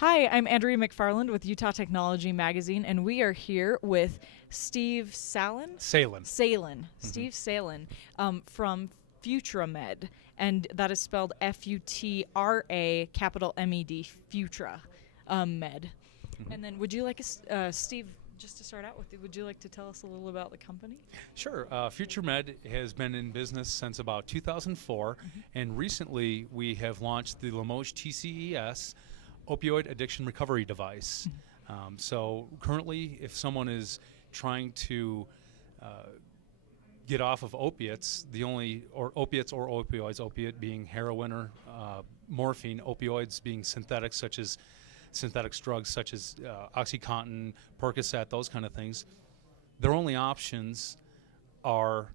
Hi, I'm Andie McFarland with Utah Technology Magazine, and we are here with Steve Sahlin? Sahlin. Steve Sahlin from FutraMed, and that is spelled F-U-T-R-A, capital M-E-D, Futra Med. And then would you like, Steve, just to start out with, would you like to tell us a little about the company? Sure. FutraMed has been in business since about 2004, and recently we have launched the Limoges TCES opioid addiction recovery device. So currently, if someone is trying to get off of opiates, opiates or opioids, opiate being heroin or morphine, opioids being synthetic, such as synthetic drugs such as OxyContin, Percocet, those kind of things, their only options are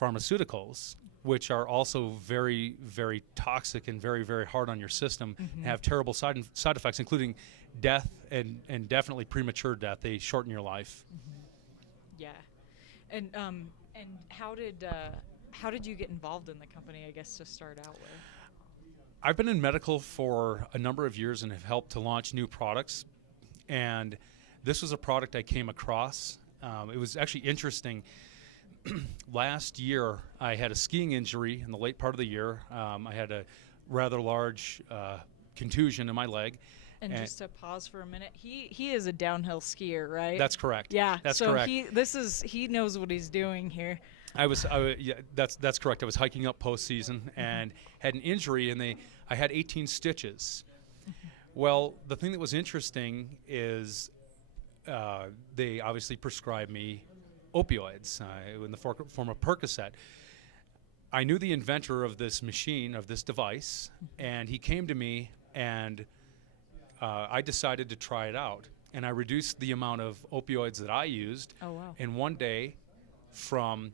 pharmaceuticals, which are also very, very toxic and very, very hard on your system, and have terrible side effects, including death and definitely premature death. They shorten your life. Yeah. And how did you get involved in the company, I guess, to start out with? I've been in medical for a number of years and have helped to launch new products. And this was a product I came across. It was actually interesting. Last year, I had a skiing injury in the late part of the year. I had a rather large contusion in my leg. And just to pause for a minute, he is a downhill skier, right? That's correct. Yeah, that's so correct. He knows what he's doing here. Yeah, that's correct. I was hiking up postseason and had an injury, and I had 18 stitches. Well, the thing that was interesting is they obviously prescribed me opioids in the form of Percocet. I knew the inventor of this machine, of this device, and he came to me, and I decided to try it out. And I reduced the amount of opioids that I used in one day from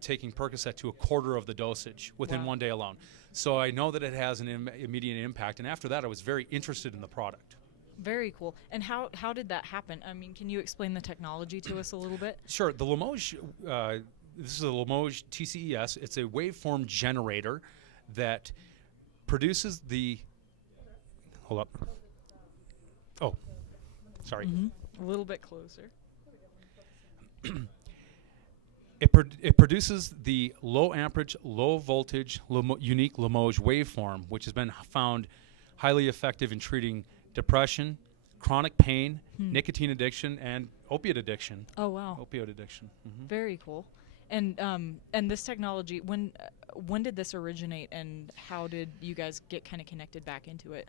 taking Percocet to a quarter of the dosage within one day alone. So I know that it has an immediate impact. And after that, I was very interested in the product. Very cool. And how did that happen? I mean, can you explain the technology to us a little bit? Sure. The Limoges, this is a Limoges TCES. It's a waveform generator that produces the. Hold up. Oh, sorry. A little bit closer. It produces the low amperage, low voltage, unique Limoges waveform, which has been found highly effective in treating depression, chronic pain, nicotine addiction, and opiate addiction. Oh wow! Opioid addiction. Very cool. And this technology, when did this originate, and how did you guys get kind of connected back into it?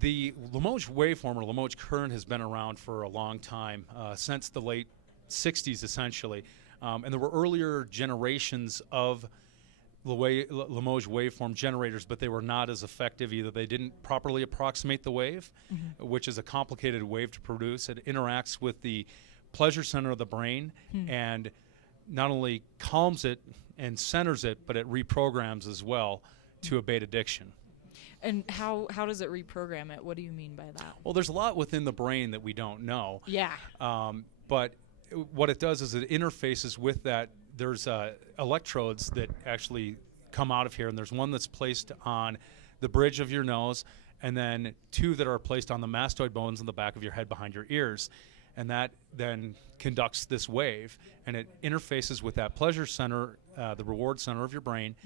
The Limoges waveform, or Limoges current, has been around for a long time, since the late 60s, essentially. And there were earlier generations of Limoges waveform generators, but they were not as effective either. They didn't properly approximate the wave, which is a complicated wave to produce. It interacts with the pleasure center of the brain and not only calms it and centers it, but it reprograms as well to abate addiction. And how does it reprogram it? What do you mean by that? Well, there's a lot within the brain that we don't know. Yeah. But what it does is it interfaces with that. There's electrodes that actually come out of here, and there's one that's placed on the bridge of your nose, and then two that are placed on the mastoid bones in the back of your head behind your ears. And that then conducts this wave, and it interfaces with that pleasure center, the reward center of your brain,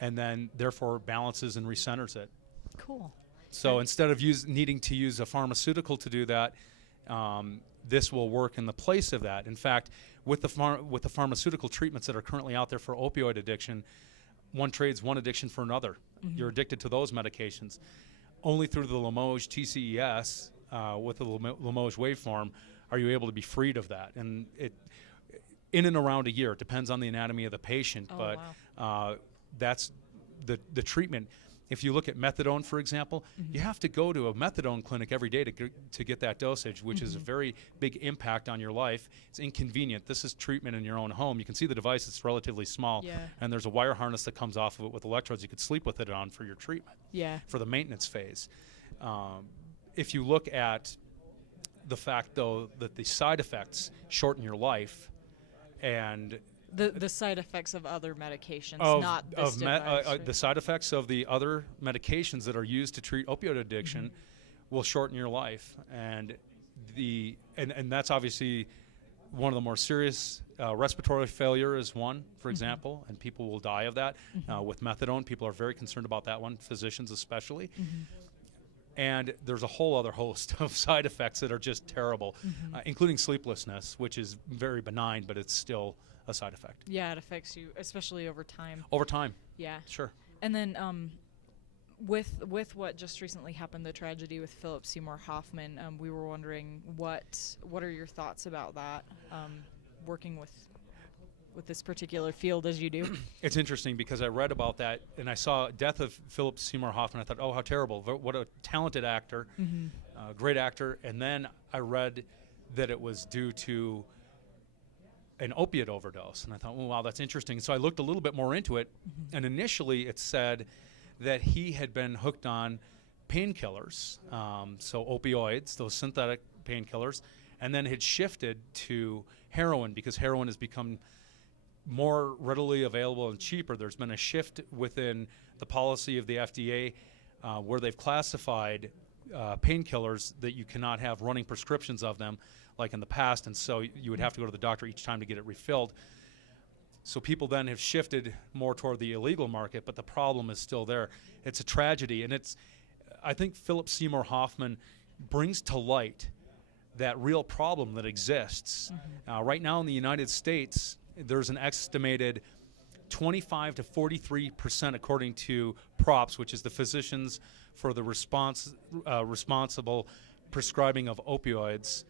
and then therefore balances and recenters it. Cool. So instead of needing to use a pharmaceutical to do that, this will work in the place of that. In fact, with the pharmaceutical treatments that are currently out there for opioid addiction, one trades one addiction for another. You're addicted to those medications. Only through the Limoges TCES, with the Limoges waveform, are you able to be freed of that. And it, in and around a year, it depends on the anatomy of the patient, that's the treatment. If you look at methadone, for example, you have to go to a methadone clinic every day to get that dosage, which is a very big impact on your life. It's inconvenient. This is treatment in your own home. You can see the device. It's relatively small, and there's a wire harness that comes off of it with electrodes. You could sleep with it on for your treatment, for the maintenance phase. If you look at the fact, though, that the side effects shorten your life, and the side effects of other medications, not this device, right? The side effects of the other medications that are used to treat opioid addiction will shorten your life. And that's obviously one of the more serious. Respiratory failure is one, for example, and people will die of that. With methadone, people are very concerned about that one, physicians especially. And there's a whole other host of side effects that are just terrible, including sleeplessness, which is very benign, but it's still a side effect. Yeah, it affects you, especially over time. Over time. Yeah. Sure. And then with what just recently happened, the tragedy with Philip Seymour Hoffman, we were wondering what are your thoughts about that, working with this particular field as you do? It's interesting because I read about that and I saw death of Philip Seymour Hoffman. I thought, oh, how terrible. What a talented actor, great actor. And then I read that it was due to an opiate overdose. And I thought, oh, wow, that's interesting. So I looked a little bit more into it. And initially it said that he had been hooked on painkillers, so opioids, those synthetic painkillers, and then had shifted to heroin because heroin has become more readily available and cheaper. There's been a shift within the policy of the FDA where they've classified painkillers that you cannot have running prescriptions of them like in the past, and so you would have to go to the doctor each time to get it refilled. So people then have shifted more toward the illegal market, but the problem is still there. It's a tragedy, and I think Philip Seymour Hoffman brings to light that real problem that exists. Right now in the United States, there's an estimated 25 to 43%, according to PROPS, which is the Physicians for the Responsible Prescribing of Opioids.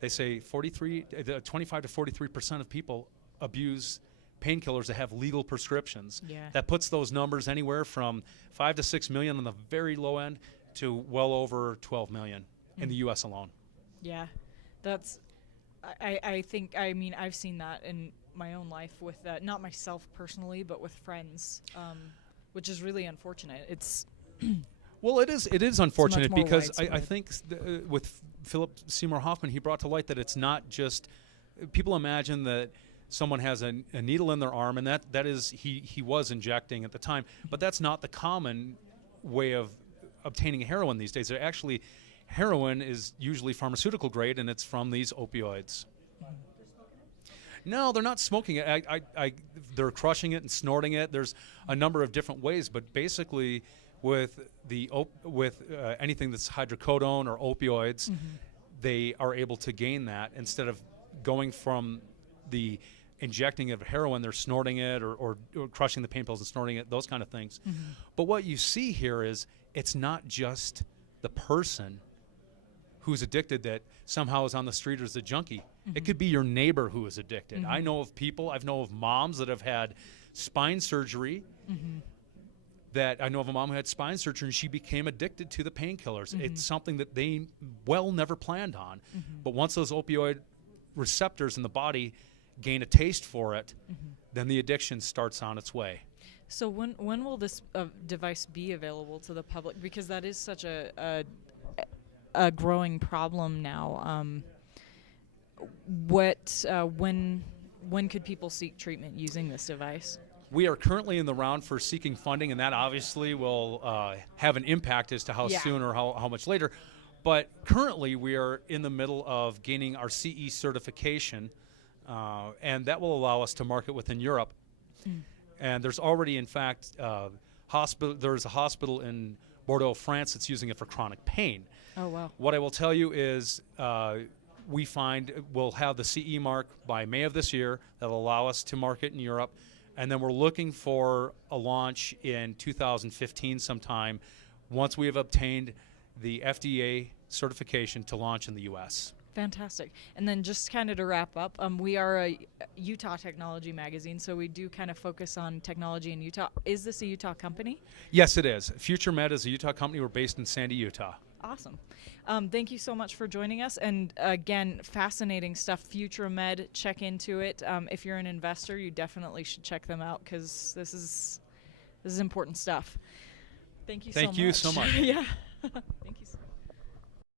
They say 25 to 43% of people abuse painkillers that have legal prescriptions. That puts those numbers anywhere from 5 to 6 million on the very low end to well over 12 million in the U.S. alone. Yeah, that's. I think. I mean, I've seen that in my own life with not myself personally, but with friends, which is really unfortunate. It's. Well, it is unfortunate because I widespread. think with Philip Seymour Hoffman, he brought to light that it's not just people imagine that someone has a needle in their arm, and that is he was injecting at the time, but that's not the common way of obtaining heroin these days. Actually, heroin is usually pharmaceutical grade, and it's from these opioids. No, they're not smoking it. They're crushing it and snorting it. There's a number of different ways, but basically, with anything that's hydrocodone or opioids, they are able to gain that instead of going from the injecting of heroin. They're snorting it or crushing the pain pills and snorting it. Those kind of things. But what you see here is it's not just the person who's addicted that somehow is on the street or is a junkie. It could be your neighbor who is addicted. I know of people. I know of moms that have had spine surgery. That I know of a mom who had spine surgery and she became addicted to the painkillers. It's something that they never planned on. But once those opioid receptors in the body gain a taste for it, then the addiction starts on its way. So when will this device be available to the public? Because that is such a growing problem now. When could people seek treatment using this device? We are currently in the round for seeking funding, and that obviously will have an impact as to how soon or how much later. But currently, we are in the middle of gaining our CE certification, and that will allow us to market within Europe. And there's already, in fact, there's a hospital in Bordeaux, France, that's using it for chronic pain. Oh, wow. What I will tell you is we find we'll have the CE mark by May of this year. That'll allow us to market in Europe. And then we're looking for a launch in 2015 sometime once we have obtained the FDA certification to launch in the U.S. Fantastic. And then just kind of to wrap up, we are a Utah technology magazine, so we do kind of focus on technology in Utah. Is this a Utah company? Yes, it is. FutraMed is a Utah company. We're based in Sandy, Utah. Awesome. Thank you so much for joining us. And again, fascinating stuff. FutraMed, check into it. If you're an investor, you definitely should check them out because this is important stuff. Thank you so much. Thank you so much. Yeah. Thank you.